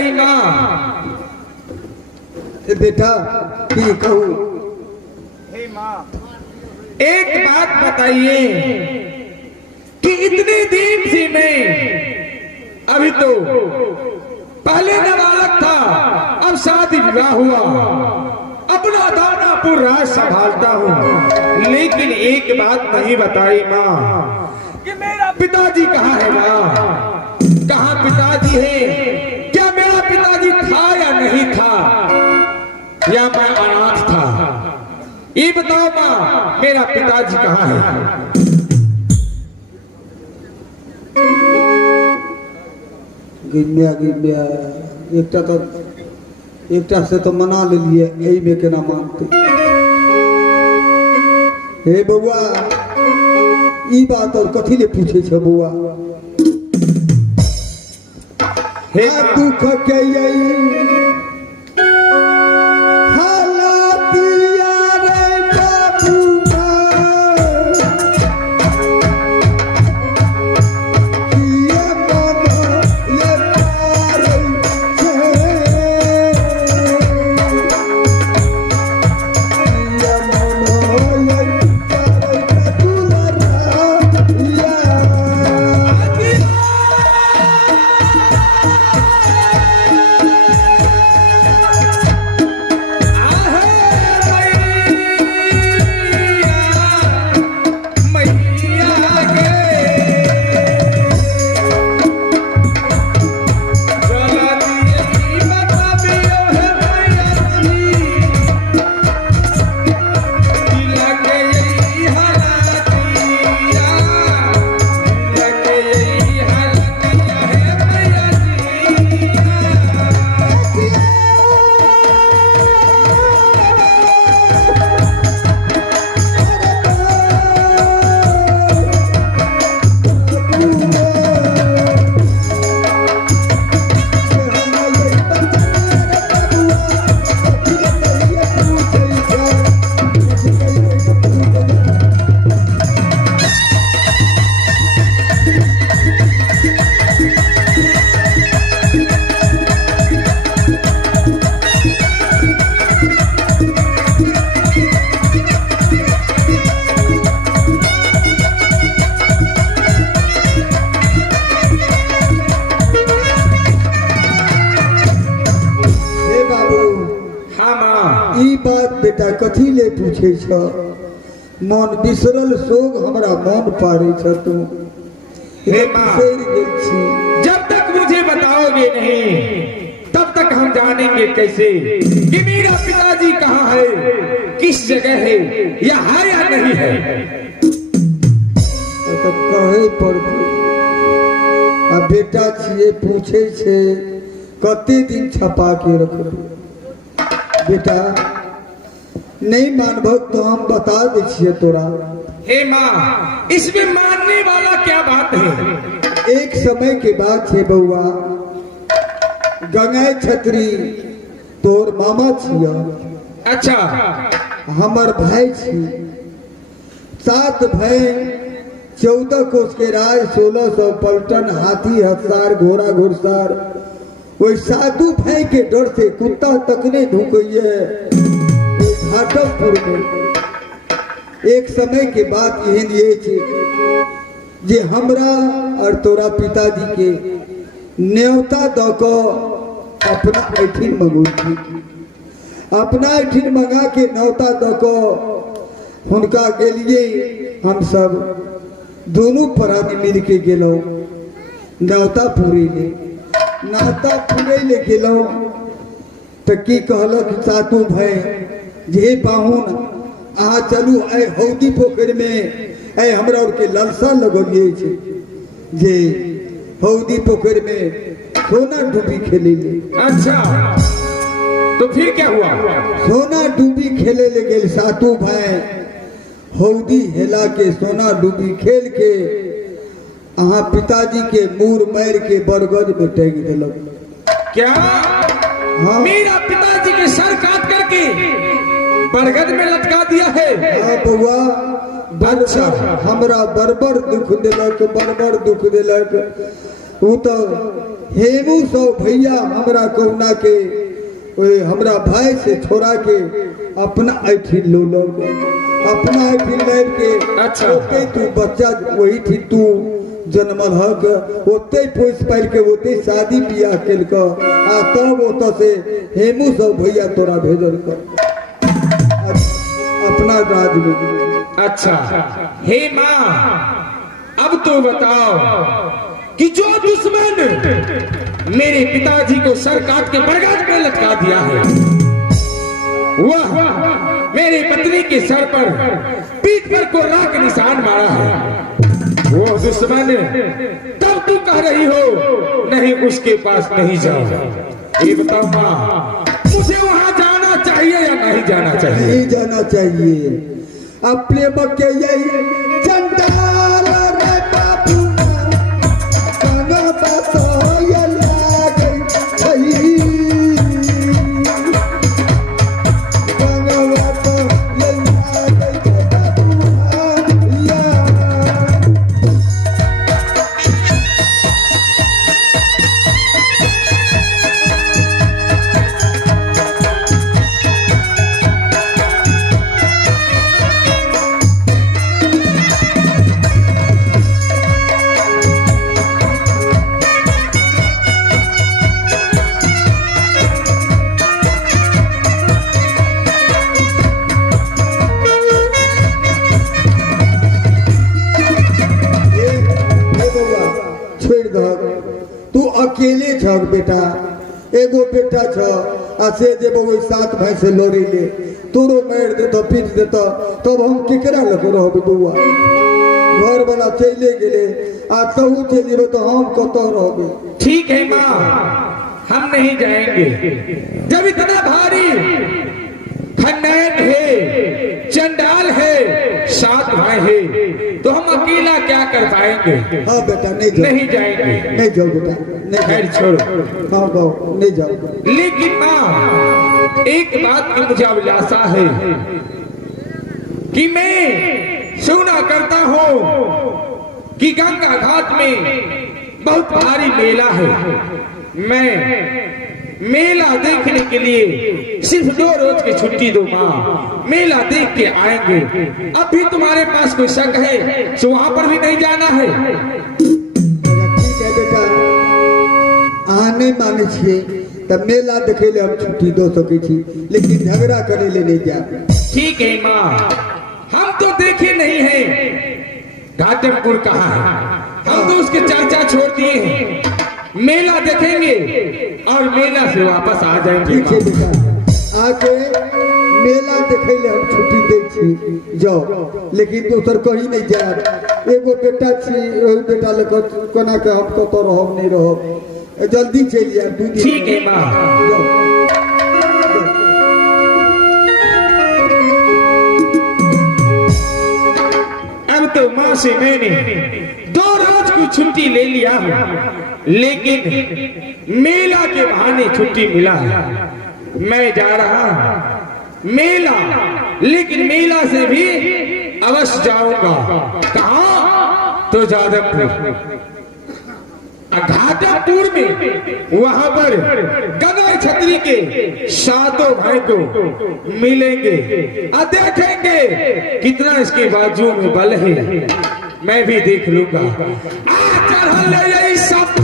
गई माँ। बेटा की कहूँ? हे माँ, एक बात बताइए कि इतने दिन से मैं अभी तो पहले नाबालग था, अब शादी विवाह हुआ, अपना दानापुर राज संभालता हूँ, लेकिन एक बात नहीं बताई माँ कि मेरा पिताजी कहाँ है माँ? कहाँ पिताजी है? क्या मेरा पिताजी था या नहीं था, या मैं अनाथ था? ये बताओ माँ, मेरा पिताजी कहाँ है? गिन्या गिन्या एकटा से तो मना ले लिए, यही में केना मानते? हे बउआ, ई बात और कथी ले पूछे छ बउआ? हे दुख के यही बेटा कथी ले पूछे छ? मन बिसरल सोग हमरा मन पारे छ तू। हे माँ, जब तक मुझे बताओगे नहीं तब तक हम जानेंगे कैसे कि मेरा पिताजी कहाँ है, किस जगह है, या है या नहीं है? तो कहे पड़ते। अब बेटा छिए पूछे छे कते दिन छपा के रखबे? बेटा नहीं मानब तो हम बता दे छिए तोरा। हे माँ, इसमें मानने वाला क्या बात है? एक समय के बाद छे बउआ, गंगाई छतरी तोर मामा छिया। अच्छा, हमर भाई छी। 7 भाई, 14 कोस के राज, 1600 पलटन, हाथी हथियार, घोड़ा घुड़सवार। वही 7 भाई के डर से कुत्ता तकने ढूंढिए घाटमपुर में। एक समय के बाद एहन ये छे जे हमरा और तोरा पिताजी के न्योता द को अपना ऐठिन मंगू थी। अपना ऐठिन मंगा के न्योता द को हुनका गेलिए। हम सब दोनों प्राणी मिल के गेलो न्योता पूरे ले। न्योता पूरे ले गेलो तो की कहलक 7 भाई जे पाहुन अहाँ चलू आइ हौदी पोखर में। आइ हमरा और के लालसा लगलिए छे जे हौदी पोखर में सोना डूबी खेले ले। अच्छा, तो फिर क्या हुआ? सोना डूबी खेले ले गेल 7 भाई। हौदी हेला के सोना डूबी खेल के अहाँ पिताजी के मूर मार के बरगद में टांग देलक। क्या? हाँ, मेरा पिताजी के सर काट करके बरगद में लटका दिया है? हाँ बउआ, अच्छा, हमरा बरबर दुख दिलक, बरबर दुख दिलक। वो तो हेमू सौ भैया हमरा कौना के ओए हमरा भाई से छोड़ा के अपना ऐठी लो लो अपना ऐठी ले के अच्छा। ओते तू बच्चा वही थी तू जन्मल हक ओते पोस पाल के ओते शादी बियाह केल क आ तब ओत से हेमू सौ भैया तोरा भेजल क अपना राज में। अच्छा हे माँ, अब तो बताओ कि जो दुश्मन मेरे पिताजी को सर काट के बरगद में लटका दिया है, वह मेरी पत्नी के सर पर पीठ पर कोर्रा का निशान मारा है। वो दुश्मन तब तू कह रही हो नहीं उसके पास नहीं जाओ। ये बताओ माँ, मुझे वहां जाना चाहिए या नहीं जाना चाहिए? नहीं जाना चाहिए। अपने बच्चे यही चंडाल रे बाबू गाना बसोय लागे छई गाना बसोय लागे बाबू या तू अकेले छक बेटा, एगो बेटा छ आ से जब वो सात भाई से लड़ी ले तोरो मार दे तो पीट दे तो तब हम केकरा लग रहबे बउआ? घर वाला चले गेले आ तहु चलिबे तो हम कतो रहबे? ठीक है माँ, हम नहीं जाएंगे। जब इतना भारी खंडन है, चंडाल है, सात भाई है, तो हम अकेला क्या कर पाएंगे? हाँ बेटा नहीं जाओ, नहीं जाएंगे। नहीं जाओ बेटा, नहीं खैर जाओ। छोड़ो। हाँ गाओ, नहीं जाओ। लेकिन माँ, एक बात की मुझे अभिलाषा है कि मैं सुना करता हूँ कि गंगा घाट में बहुत भारी मेला है। मैं मेला देखने के लिए सिर्फ 2 रोज की छुट्टी दो माँ, मेला देख के आएंगे। अब भी तुम्हारे पास कोई शक है तो वहां पर भी नहीं जाना है? ठीक है बेटा, आने माने छे तब मेला देखे ले हम छुट्टी दो सके छी, लेकिन झगड़ा करे ले नहीं जा। ठीक है माँ, हम तो देखे नहीं है घाटमपुर कहाँ है, हम तो उसके चर्चा छोड़ दिए हैं। मेला देखेंगे और मेला से वापस आ जाएंगे। ठीक है बेटा, आके मेला देखे ले हम छुट्टी दे छी जाओ, लेकिन दोसर कहीं नहीं जा। एगो बेटा छी, ओही बेटा लेकर कोना के हम कतो रहब नहीं रहब, जल्दी चलिए 2 दिन। ठीक है माँ। जाओ। अब तो माँ से मैंने 2 रोज की छुट्टी ले लिया है, लेकिन मेला के बहाने छुट्टी मिला है। मैं जा रहा हूँ मेला, लेकिन मेला से भी अवश्य जाऊंगा। कहाँ? तो जादवपुर। घाटमपुर में वहां पर गगन छतरी के 7 भाई को मिलेंगे और देखेंगे कितना इसके बाजू में बल है। मैं भी देख लूंगा। यही सब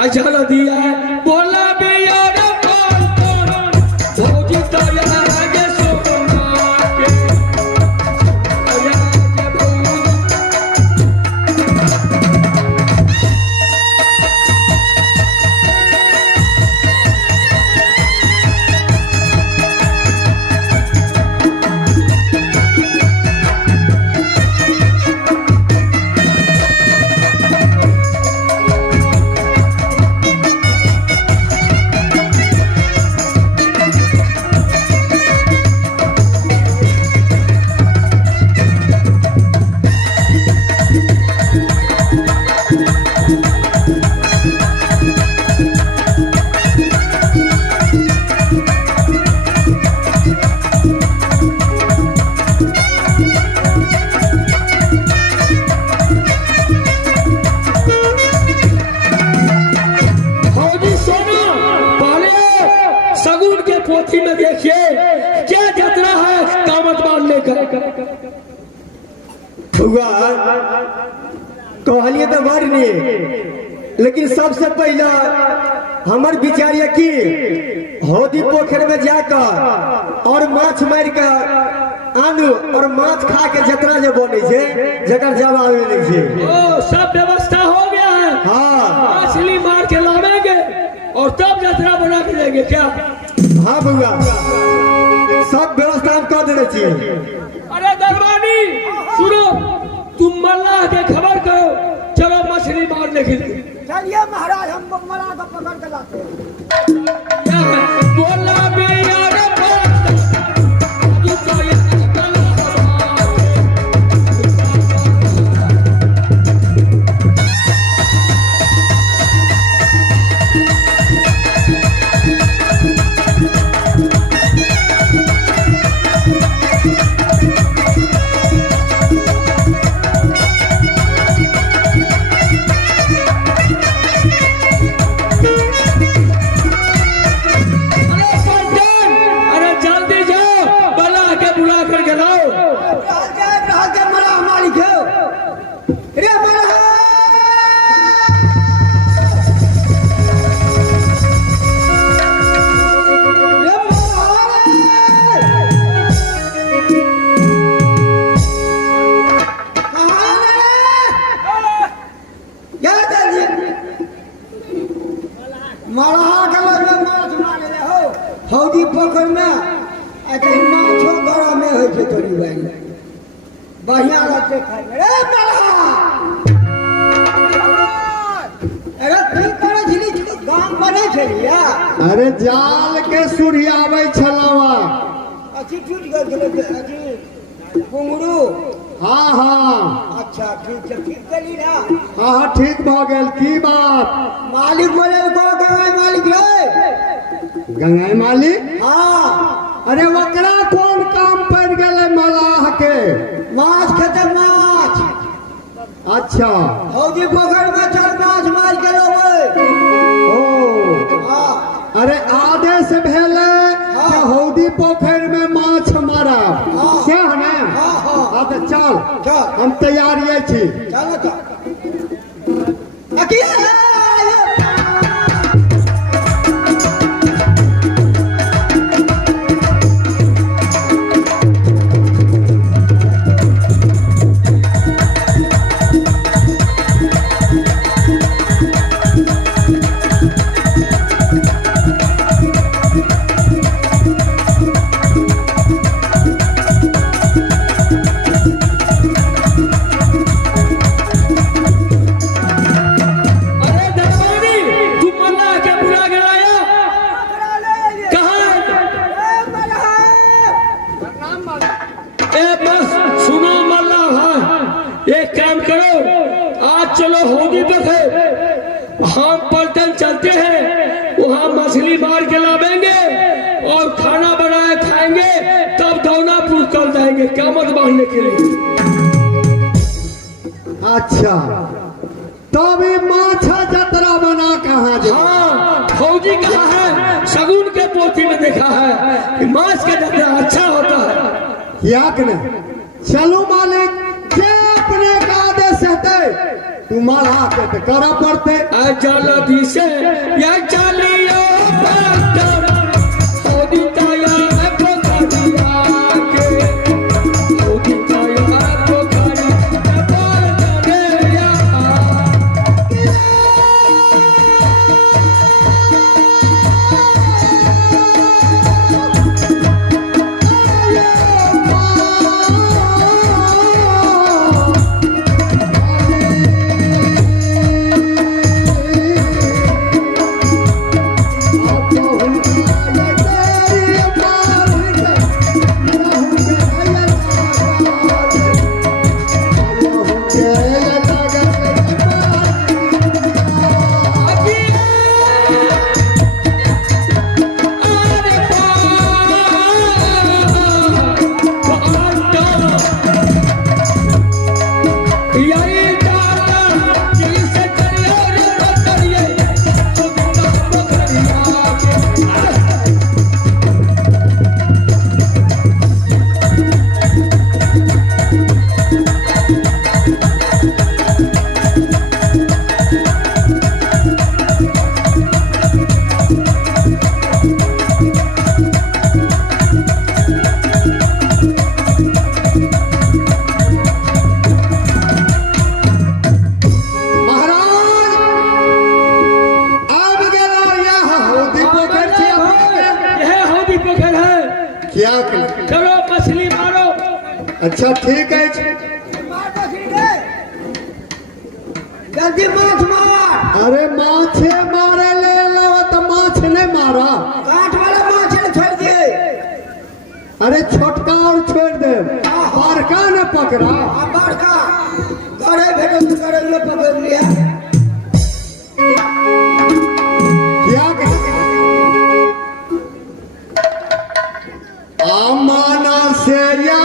अच्छा ना दिया है बोला भी यार कौन कौन भौजी तो यहाँ आगे सोना के पोथी में देखिए क्या जतरा है कामत बांधने का। कहलिए तो बड़ नहीं, लेकिन सबसे पहला हमार विचार है कि हौदी पोखर में जाकर और माछ मार कर आनू और माछ खा के जतरा जो बने छे जकर जवाब नहीं छे। ओ सब व्यवस्था हो गया है। हाँ मछली मार के लावेंगे और तब जतरा बना के देंगे क्या? हाँ बउआ सब व्यवस्था हम कर देने चाहिए। अरे दरबानी सुनो, तुम मल्लाह के खबर करो, चलो मछली मारने के लिए। चलिए महाराज, हम मल्लाह को पकड़ के लाते हैं। बोला भी यार हौदी पोखर में माछो गड़ा में है थोड़ी बढ़िया लगते खाए। अरे ठीक करे झिली गांव बने छलिया। अरे जाल के सुरियावे छलावा अच्छी टूट गई अच्छी घुंगरू। हाँ हाँ अच्छा ठीक है, ठीक करी ना। हाँ हाँ ठीक भ गेल। की बात? मालिक बोले को गंगाई मालिक रे। गंगाई मालिक? हाँ। अरे वकरा कौन काम पड़ गए मलाह के? माछ खत्म माछ। अच्छा हौदी पोखर में चल माछ मार के लोगे। ओ हाँ। अरे आदेश भेले कि हौदी पोखर में माछ मारा क्या है ना? हाँ तो चल हम तैयार छी। चलो चल हम पलटन चलते हैं, वहाँ मछली मार के लावेंगे और खाना बनाए खाएंगे, तब दौनापुर चल जाएंगे कामत बांधने के लिए। अच्छा तब ये माछा जतरा बना कहाँ जाए? हाँ फौजी कहा है, शगुन के पोथी में देखा है कि माछ का जतरा अच्छा होता है। याक ने चलो मालिक, क्या अपने का आदेश है तुम्हारा के तो करा पड़ते। जल्दी से या चलियो पलटन सऊदी ताया पोखरिया के सऊदी ताया पोखरी पलटनिया क्या कर? चलो मछली मारो। अच्छा ठीक है। मार मछली दे जल्दी माछ मार। अरे माछे मारे ले लो तो माछ नहीं मारा। काट वाला माछ ने छोड़ दिए। अरे छोटका और छोड़ दे बड़का ने पकड़ा। बड़का करे भेटो तो करे ये पकड़ लिया। क्या कर? आमाना से या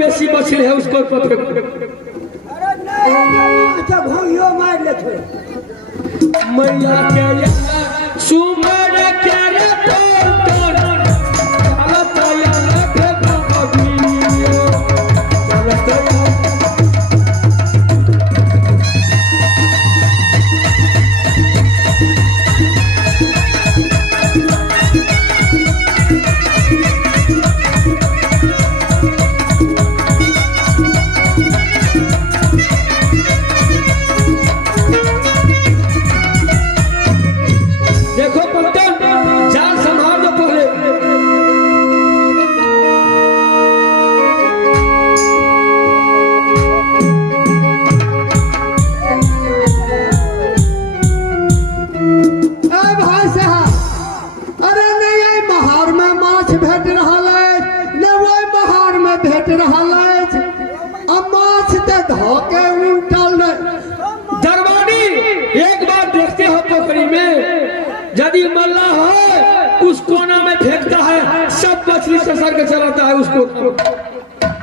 बेसी मछली है उसको पकड़। अरे नहीं अच्छा भोगियो मार ले थे मैया के या सुमर के रे तोर चलत या लखे भगवियो चलत देखो पलटन कोना में फेंकता है, सब मछली ससर के चलाता है उसको।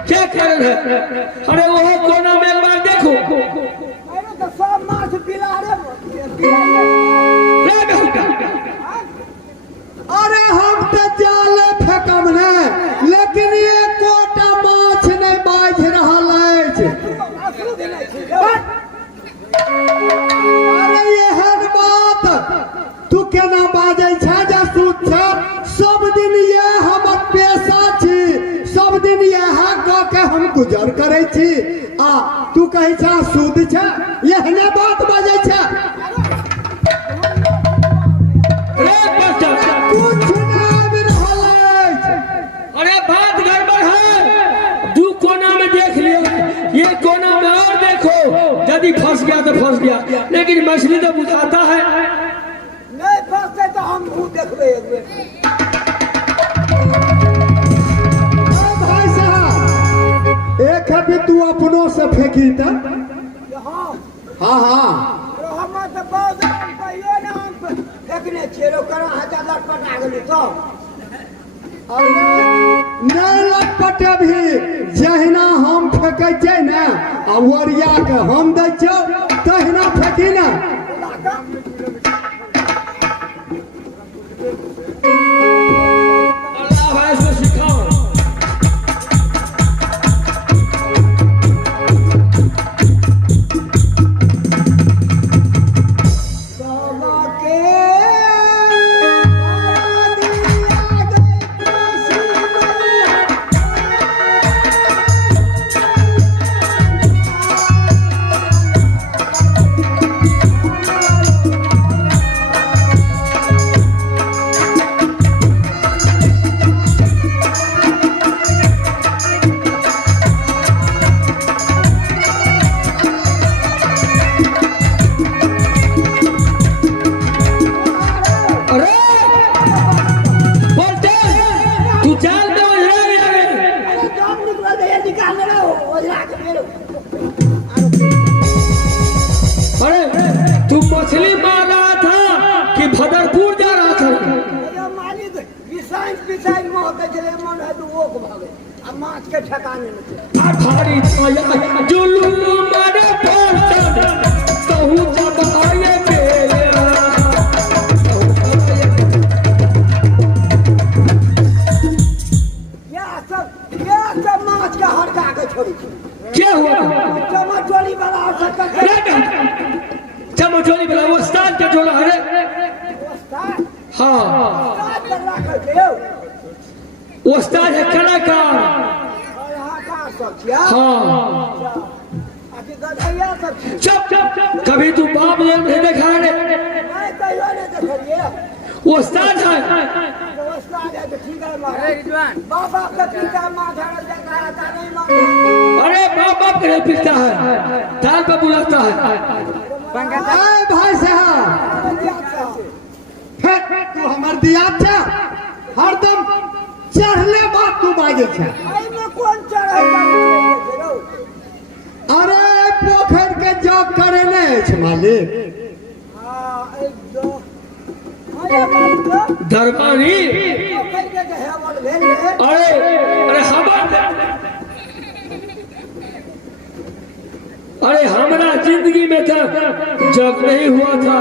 क्या कारण है? अरे वो कोना में एक बार देखो। अरे तो सब माछ पिला रे अरे हम तो जाले फेंकम ने, लेकिन ये कोटा माछ नहीं बाझ रहा है। अरे एहन बात तू केना बाजै छै जे सूद छै? सब दिन ये हमर पेशा छी, सब दिन यह कह के हम गुजर करे छी, आ तू कहै छै सूद छै? एहने बात बाजै छै? कुछ नहीं आबि रहल अछि। अरे बात गड़बड़ है। दू कोना में देख लिया, ये कोना में और देखो, यदि फंस गया तो फंस गया, लेकिन मछली तो बुझाता है। नहीं फंसते तो हम मुंह देखबे एक बेर। भाई साहब, एक है भी तू अपनों से फेंकी था। हाँ हाँ हम तो बहुत कहियो ना हम फेंकने छियै, लोग करा हजार लटपटा गेलै तो नहीं लटपटे भी जहिना हम फेंकै छै ने, आ ओरिया के हम दै छौ तहिना फेंकी ना। अल्लाह भाई से सिखाओ। मछली मार रहा था कि भदरपुर जा रहा था? मालिक पिसाई मोह के मन है तो वो को भागे, अब माछ के ठिकाने नहीं। भारी छाया जुलूम मारे पहुंचन कहूं जब आए बेला। यह सब माछ का हड़का के छोड़ी। क्या हुआ? चमचोली वाला चमचोली वाला वो उस्ताद का जोड़ा है। हाँ उस्ताद है कलाकार। हाँ चुप चुप, कभी तू बाप ने नहीं देखा है? उस्ताद है। अरे बाप बाप के नहीं पिटता है, दाल पे बुलाता है। भाई साहब, तू हमार दिया था हरदम चढ़ले बात तू बाजे छे। अरे पोखर के जॉब करे नहीं छे मालिक। दरबारी अरे अरे हमारा जिंदगी में था जब नहीं हुआ था।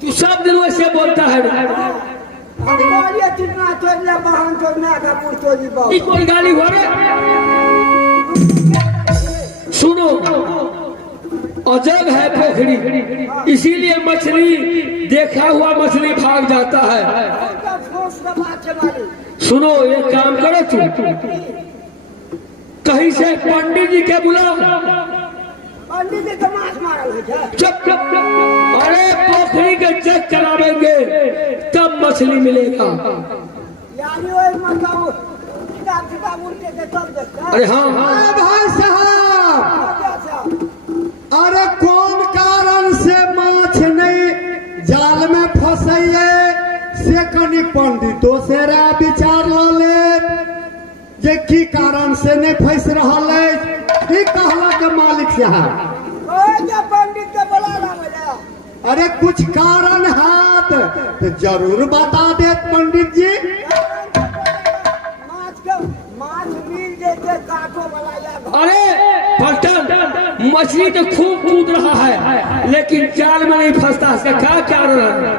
तू सब दिन वैसे बोलता है। कोई गाली हुआ रे? सुनो, अजब है पोखरी, इसीलिए मछली देखा हुआ मछली भाग जाता है। सुनो एक काम करो, तू कहीं से पंडित जी के बुलाओ। पंडित जी तो माछ मारल है। चुप चुप, अरे पोखरी के चेक करावेंगे तब मछली मिलेगा। यानी वो मतलब किताब उल्टे के तब देखता। अरे हाँ भाई साहब, अरे कौन कारण से माछ नहीं जाल में फंसैये से कनी पंडितों से राय विचार ल ले जे की कारण से नहीं फंस रहा है। कहला के मालिक साहब अरे कुछ कारण है तो जरूर बता दे पंडित जी। माछ मिल जेते काटो वाला या अरे पलटन मछली तो खूब कूद रहा है लेकिन जाल में नहीं फंसता, इसका क्या कारण है?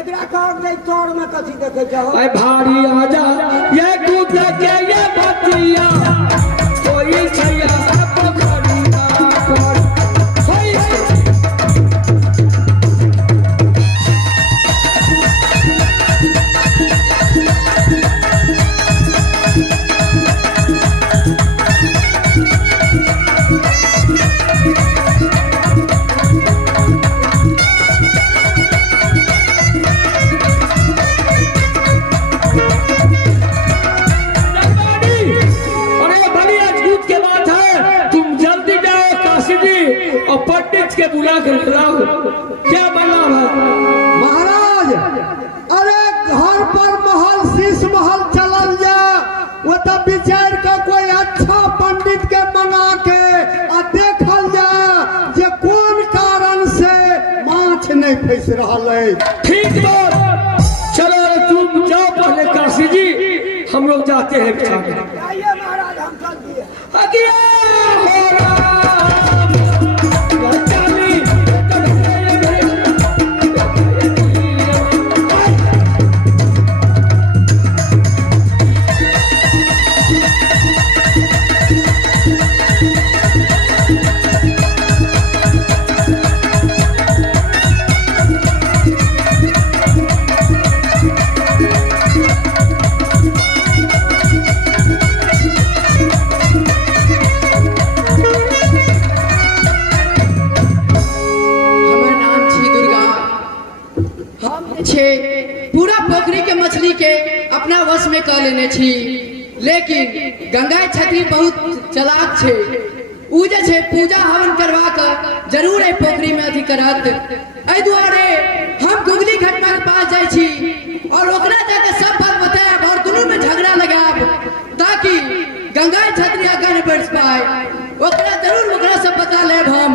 एकरा काट दे तोड़ में कथी देखे जाओ। अरे भारी आजा ये कूद के ये बतिया कोई छैया पोखरिया पर होई के बुला कर खिलाओ। क्या बना महाराज? अरे घर पर महल शीश महल चलल जा, वो तब विचार का कोई अच्छा पंडित के मना के आ देखल जा जे कौन कारण से माछ नहीं फंस रहा है। ठीक बात, चलो तुम जाओ पहले काशी जी, हम लोग जाते हैं बेचारे। आइए महाराज हम चल दिए। पूरा पोखरी के मछली के अपना वश में कर लेने छी, लेकिन गंगा छतरी बहुत चलाक छे। उ जे छे पूजा हवन करवा कर जरूर ए पोखरी में अथी करत। ए दुआरे हम गुगली घटना के पास जाय छी और ओकरा जाके सब बात बताएब और दोनों में झगड़ा लगाब ताकि गंगा छतरी आगे न बढ़ पाए। ओकरा जरूर ओकरा सब बता लेब हम,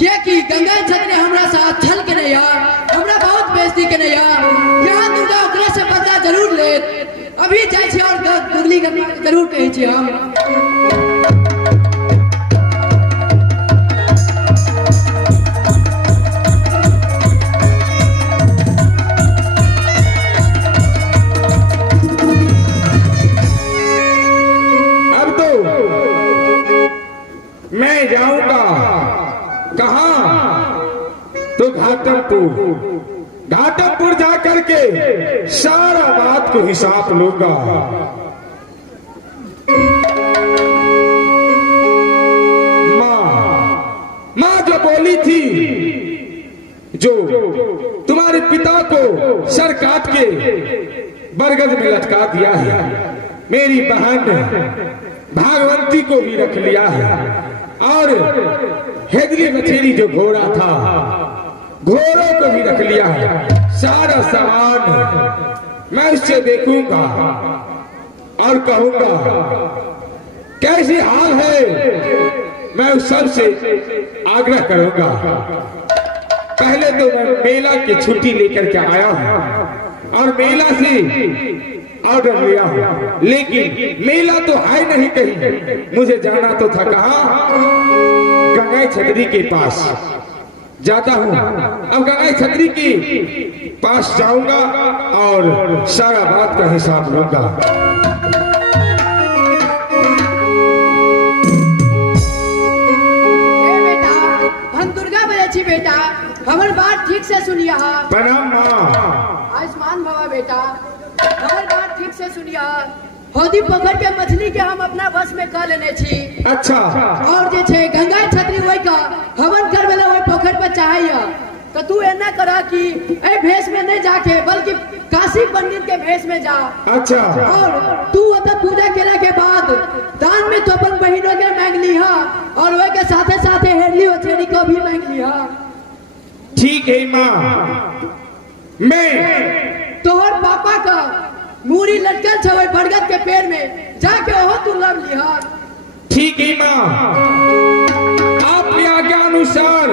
कि गंगा छतरी हमरा साथ छल के नहीं यार, हमरा बहुत बेइज्जती के नहीं यार। यहाँ दुर्गा ओकरा से बदला जरूर ले। अभी जाय छी और गुगली घटना जरूर कहै छी हम। मैं जाऊंगा कहाँ? तो घाटमपुर जाकर के सारा बात को हिसाब लूंगा। माँ जो बोली थी, जो तुम्हारे पिता को सर काट के बरगद में लटका दिया है, मेरी बहन भागवंती को भी रख लिया है और हेदरी मछली जो घोड़ा था, घोड़ों को भी रख लिया है। सारा सामान मैं उससे देखूंगा और कहूंगा कैसी हाल है, मैं उस सब से आग्रह करूंगा। पहले तो मैं मेला की छुट्टी लेकर के आया हूं और मेला से ऑर्डर लिया हूं, लेकिन मेला तो है नहीं कहीं। मुझे जाना तो था कहाँ? गंगा छतरी के पास जाता हूँ। अब गंगा छतरी के पास जाऊंगा और सारा बात का हिसाब लूंगा। हम दुर्गा बोले छी बेटा, हमार बात ठीक से सुनिया। प्रणाम माँ। आयुष्मान भवा बेटा, हमार बात ठीक से सुनिया। होदी पोखर के मछली के हम अपना बस में कर लेने छी। अच्छा। और जे छे गंगा छतरी वही का हवन करवेला वही पोखर पर चाहिए। तो तू ऐना करा कि ए भेष में नहीं जाके बल्कि काशी पंडित के भेष में जा। अच्छा। और तू अतः पूजा केला के बाद दान में तो अपन बहनों के मांग लिहा और वही के साथे साथे हेरली ओछेरी को भी मांग लिहा। ठीक है माँ। मैं तोहर पापा का मूरी लटकल छे बरगद के पेड़ में, जाके ओहो तू लग लिहा। ठीक है माँ, आपकी आज्ञा अनुसार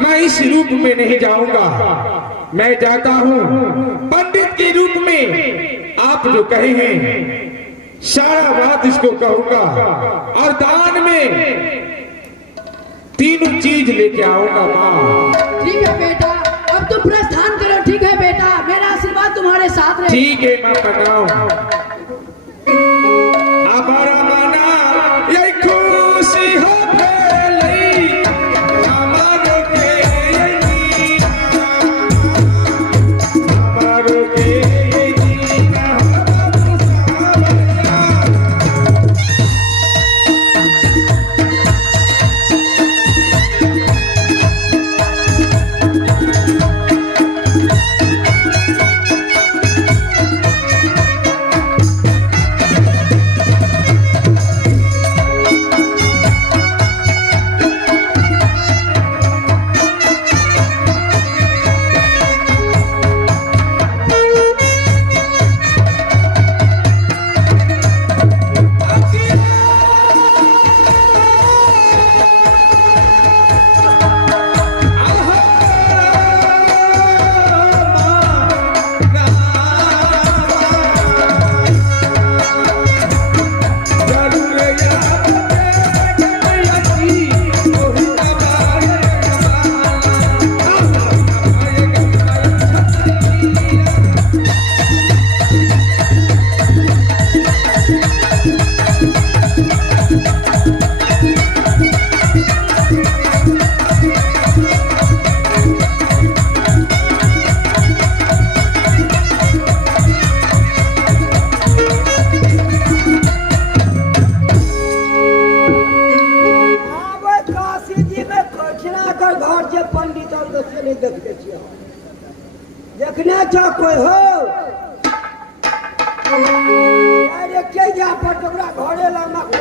मैं इस रूप में नहीं जाऊंगा, मैं जाता हूँ पंडित के रूप में। आप जो कहे हैं सारा बात इसको कहूंगा और दान में तीनों चीज लेके आऊंगा माँ। ठीक है बेटा, अब तुम प्रस्थान करो। ठीक है बेटा, मेरा आशीर्वाद तुम्हारे साथ रहे। ठीक है मैं बताऊं। हमारा माना यही खुशी हो फैलई, हमारो के यही हमारो के देखने जा कोई हो अरे के जा पर तोरा घरे लाना कोई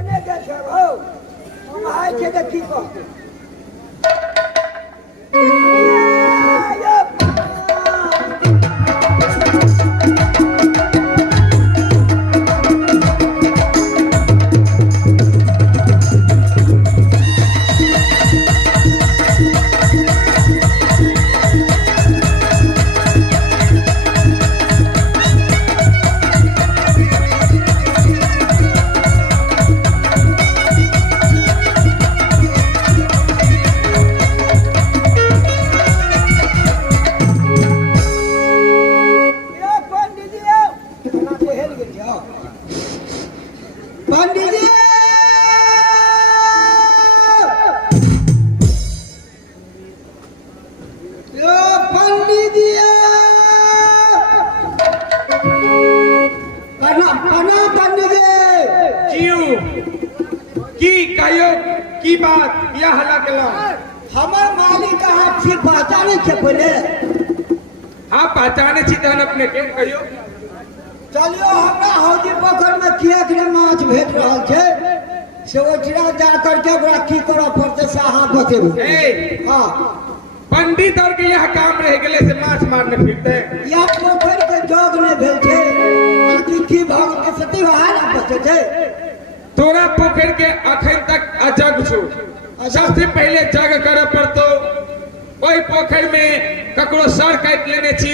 नहीं देखे हो हम आए के देखी को की बात यह हला कला हमार मालिक हाथ से पहचाने छे पहले हाँ पहचाने छी तहन अपने के कहियो चलियो हमरा हौदी पोखर में किया के माछ भेट रहल छे से ओठरा जा करके ओकरा की करऽ पड़ते से अहाँ बतेबू ए हां पंडित और के यह काम रह गेले से माछ मारने फिरते या पोखर के जोग ने भेल छे आकि की भाग के सती वहां ना बचे छे तोरा पोखर के अखन तक अजग छो सबसे पहले जग करे पड़तो ओई पोखर में ककरो सर काट लेने छी